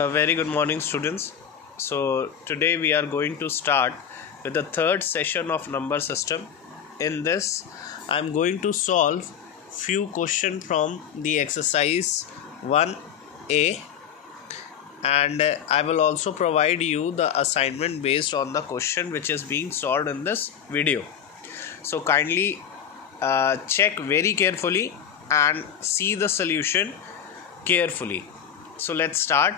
A very good morning, students. So today we are going to start with the third session of number system. In this, I am going to solve few questions from the exercise 1A, and I will also provide you the assignment based on the question which is being solved in this video. So kindly check very carefully and see the solution carefully. So let's start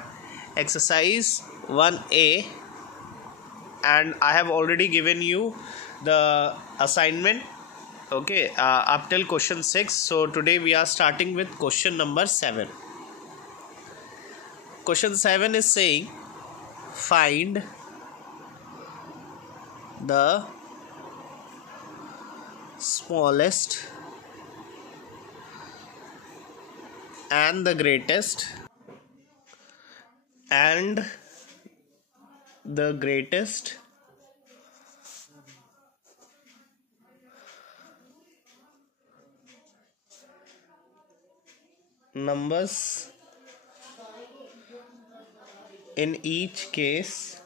exercise 1A, and I have already given you the assignment up till question 6. So today we are starting with question number 7. Question 7 is saying find the smallest and the greatest numbers in each case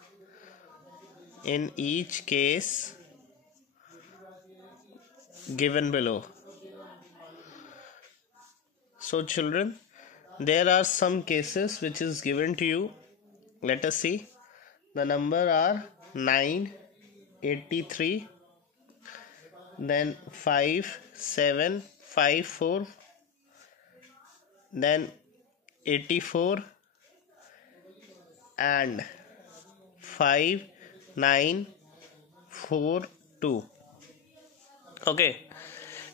given below. So children, there are some cases which is given to you. Let us see. The number are 9, 83, then 5, 7, 5, 4, then 84 and 5, 9, 4, 2. Okay,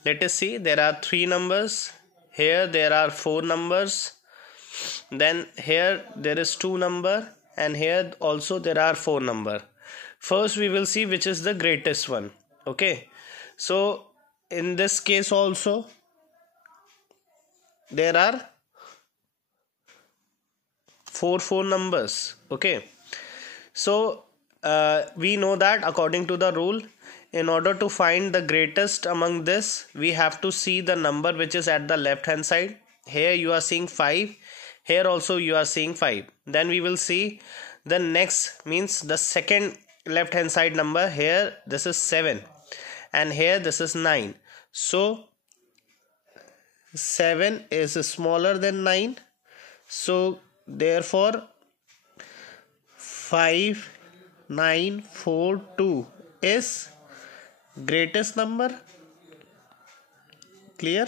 let us see. There are 3 numbers. Here there are 4 numbers. Then here there is 2 number, and here also there are 4 number. First we will see which is the greatest one. Okay, so in this case also there are 4 numbers. Okay, so we know that according to the rule, in order to find the greatest among this, we have to see the number which is at the left hand side. Here you are seeing 5, here also you are seeing 5. Then we will see the next, means the second left hand side number. Here this is 7 and here this is 9. So 7 is smaller than 9. So therefore 5, 9, 4, 2 is greatest number. Clear?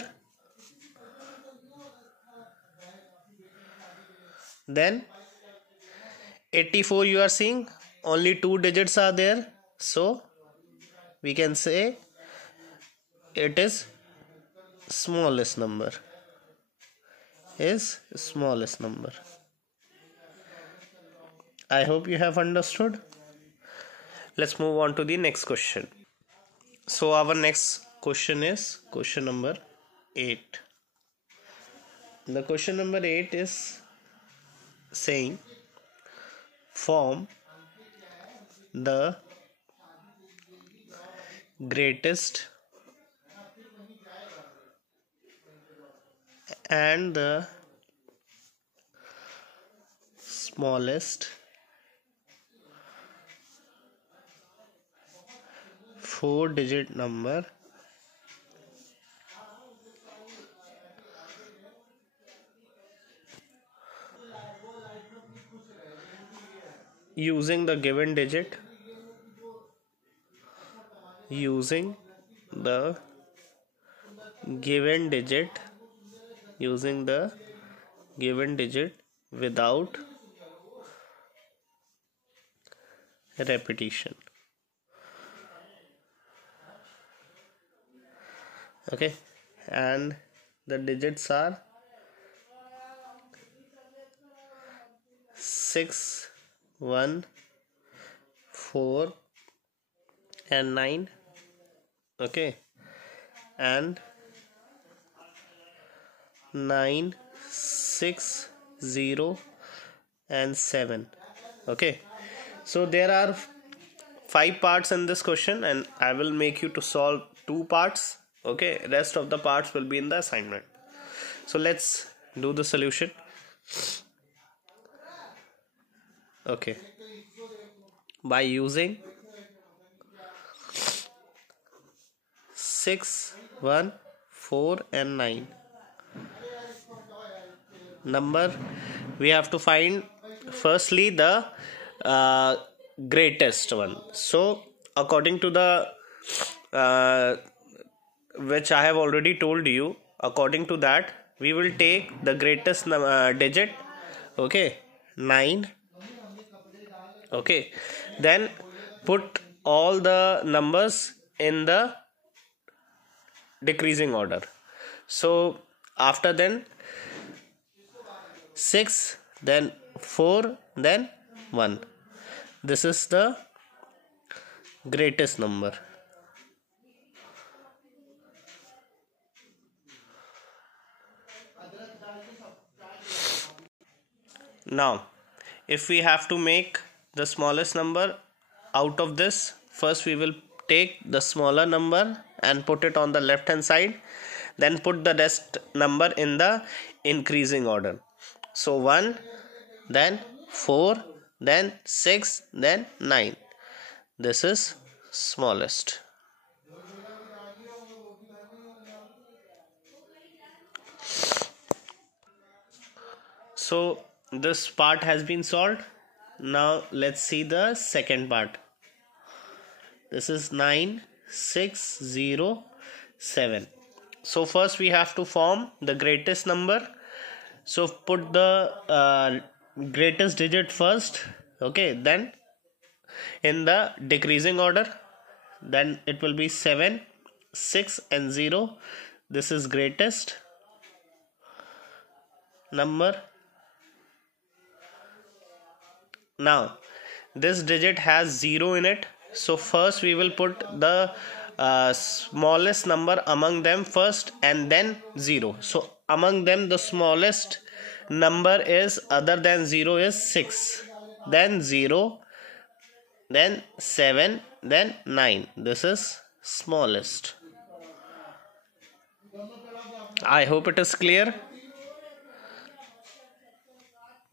Then 84 you are seeing only 2 digits are there, so we can say it is smallest number. I hope you have understood. Let's move on to the next question. So our next question is question number 8. The question number 8 is saying form the greatest and the smallest 4-digit number using the given digit without repetition. Okay, and the digits are 6, 1, 4 and 9. Okay, and 9, 6, 0 and 7. Okay, so there are 5 parts in this question, and I will make you to solve 2 parts. Okay, rest of the parts will be in the assignment. So let's do the solution. Okay, by using 6, 1, 4 and 9 number, we have to find firstly the uh, greatest one. So according to the uh, which I have already told you, according to that we will take the greatest digit. Okay, 9. Okay, then put all the numbers in the decreasing order. So after then 6, then 4, then 1. This is the greatest number. Now if we have to make the smallest number out of this, first we will take the smaller number and put it on the left hand side, then put the rest number in the increasing order. So 1, then 4, then 6, then 9. This is smallest. So this part has been solved. Now let's see the second part. This is 9, 6, 0, 7. So first we have to form the greatest number. So put the greatest digit first. Okay, then in the decreasing order, then it will be 7, 6 and 0. This is greatest number. Now this digit has 0 in it, so first we will put the smallest number among them first and then 0. So among them the smallest number is other than 0 is 6, then 0, then 7, then 9. This is smallest. I hope it is clear.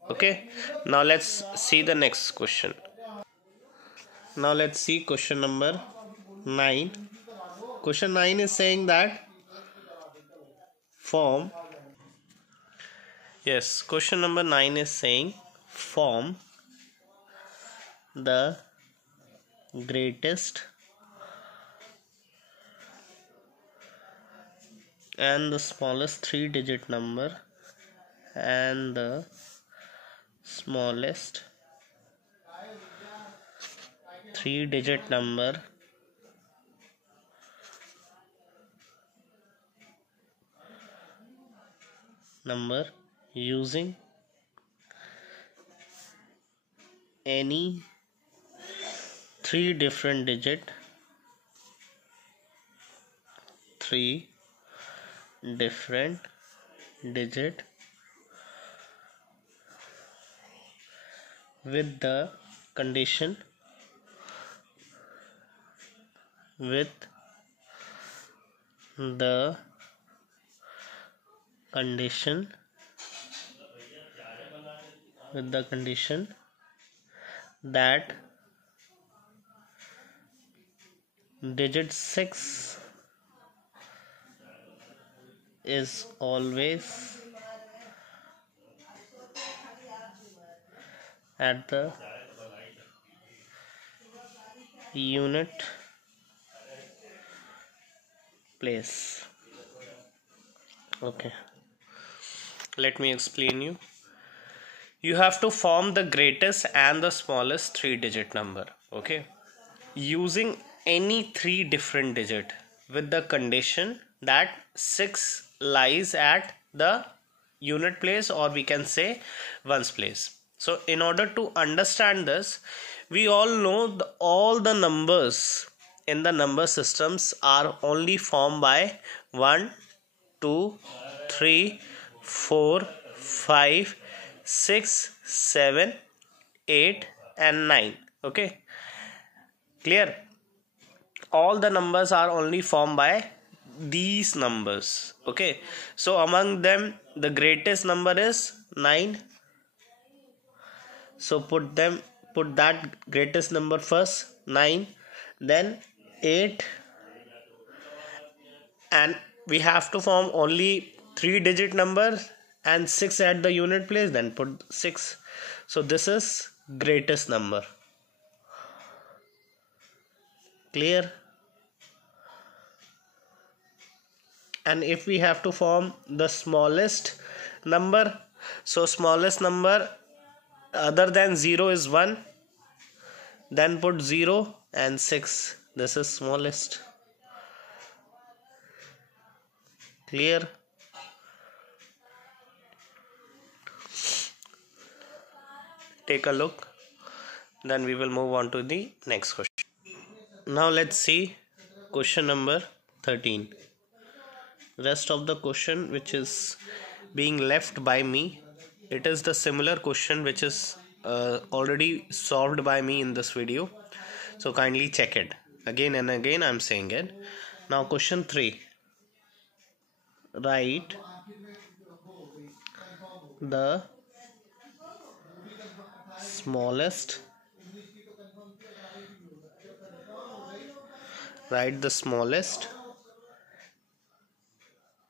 Okay, now let's see the next question. Now let's see question number 9. Question 9 is saying that form. Yes, question number 9 is saying form the greatest and the smallest 3-digit number and the smallest 3-digit number using any 3 different digit with the condition that digit 6 is always at the unit place. Okay, let me explain you. You have to form the greatest and the smallest 3-digit number, okay, using any 3 different digit with the condition that 6 lies at the unit place, or we can say ones place. So in order to understand this, we all know all the numbers in the number systems are only formed by 1, 2, 3, 4, 5, 6, 7, 8 and 9. Okay, clear? All the numbers are only formed by these numbers. Okay, so among them the greatest number is 9. So put that greatest number first, 9, then 8, and we have to form only 3-digit number and 6 at the unit place, then put 6. So this is greatest number. Clear? And if we have to form the smallest number, so smallest number other than 0 is 1, then put 0 and 6. This is smallest. Clear? Take a look, then we will move on to the next question. Now let's see question number 13. Rest of the question which is being left by me, it is the similar question which is already solved by me in this video, so kindly check it again and again. I'm saying it. Now question 3, write the smallest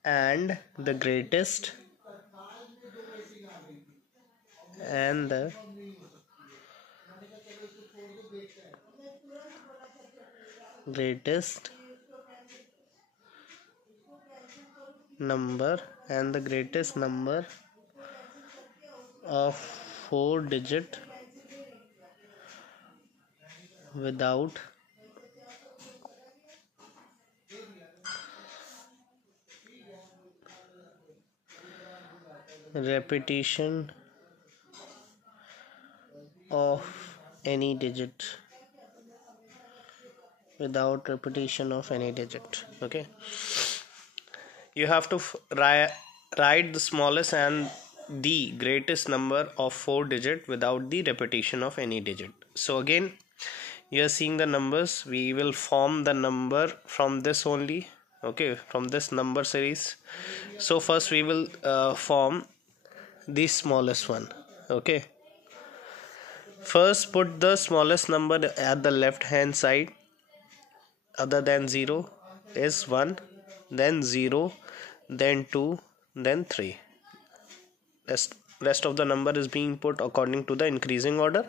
and the greatest number of 4-digit without repetition of any digit. Okay, you have to write the smallest and the greatest number of 4-digit without the repetition of any digit. So again, you are seeing the numbers. We will form the number from this only, okay, from this number series. So first we will form the smallest one. Okay, first put the smallest number at the left hand side other than 0 is 1, then 0, then 2, then 3. Rest of the number is being put according to the increasing order.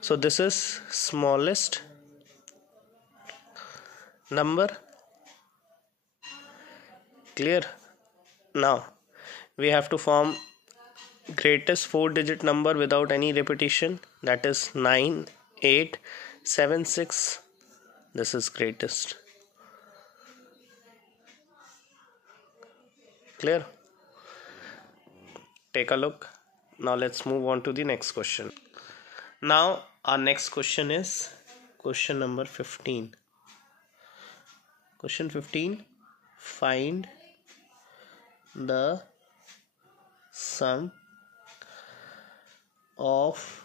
So this is smallest number. Clear? Now we have to form greatest 4-digit number without any repetition, that is 9, 8, 7, 6. This is greatest. Clear? Take a look. Now let's move on to the next question. Now our next question is question number 15. Question 15, find the sum of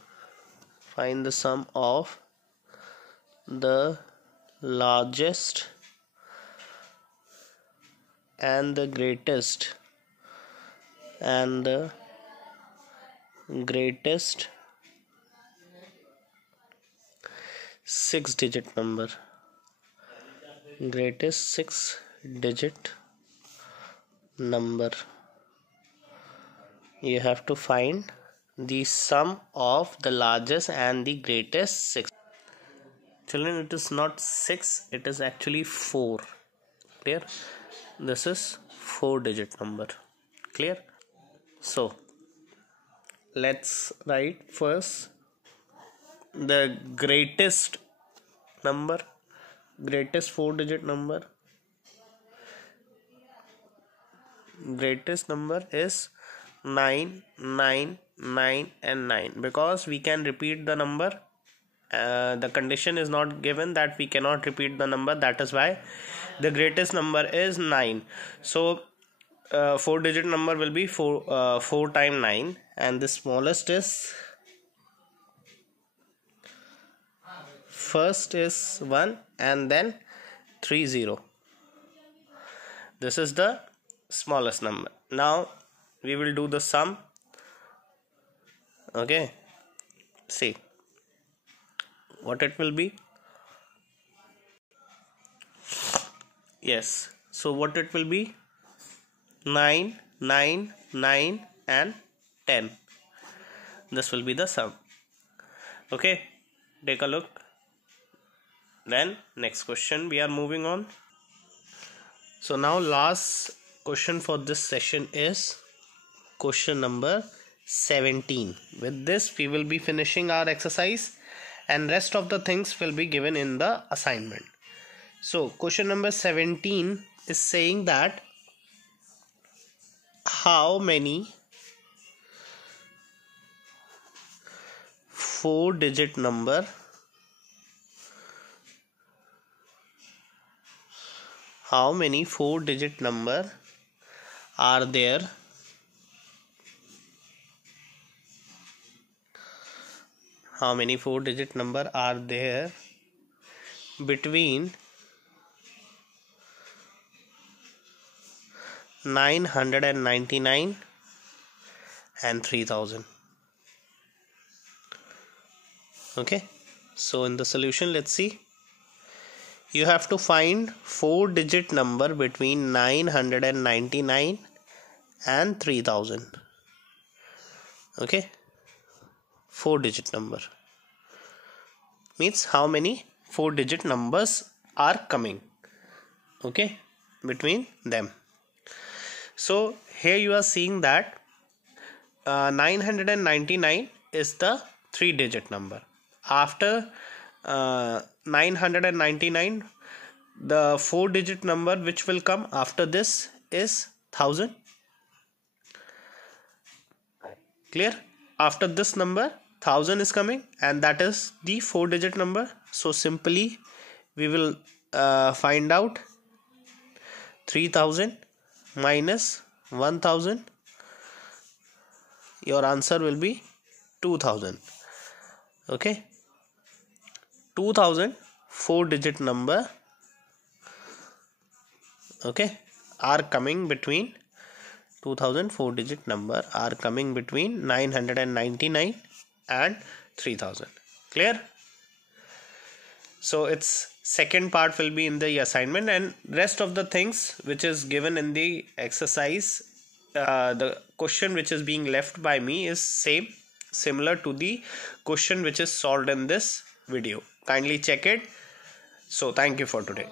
the largest and the greatest 6-digit number. Greatest 6-digit number. You have to find the sum of the largest and the greatest 6. Children, it is not 6, it is actually 4. Clear? This is 4-digit number. Clear? So let's write first the greatest 4-digit number. Greatest number is 9, 9, 9 and 9, because we can repeat the number. The condition is not given that we cannot repeat the number, that is why the greatest number is 9. So 4-digit number will be 4 times 9, and the smallest is first is 1 and then 30. This is the smallest number. Now we will do the sum. Okay, See what it will be. Yes, so what it will be? 9, 9, 9 and 10. This will be the sum. Okay, take a look. Then next question we are moving on. So now last question for this session is question number 17. With this we will be finishing our exercise and rest of the things will be given in the assignment. So question number 17 is saying that how many 4-digit number are there between 999 and 3000. Okay, so in the solution, let's see. You have to find 4-digit number between 999 and 3000. Okay, 4-digit number means how many 4-digit numbers are coming, okay, between them. So here you are seeing that 999 is the 3-digit number. After 999, the 4-digit number which will come after this is 1000. Clear? After this number 1000 is coming and that is the 4-digit number. So simply we will find out 3000 minus 1000. Your answer will be 2000. Okay, 2000 4-digit number, okay, are coming between 2000 4-digit number are coming between 999 and 3000. Clear? So its second part will be in the assignment and rest of the things which is given in the exercise, the question which is being left by me is similar to the question which is solved in this video. Kindly check it. So thank you for today.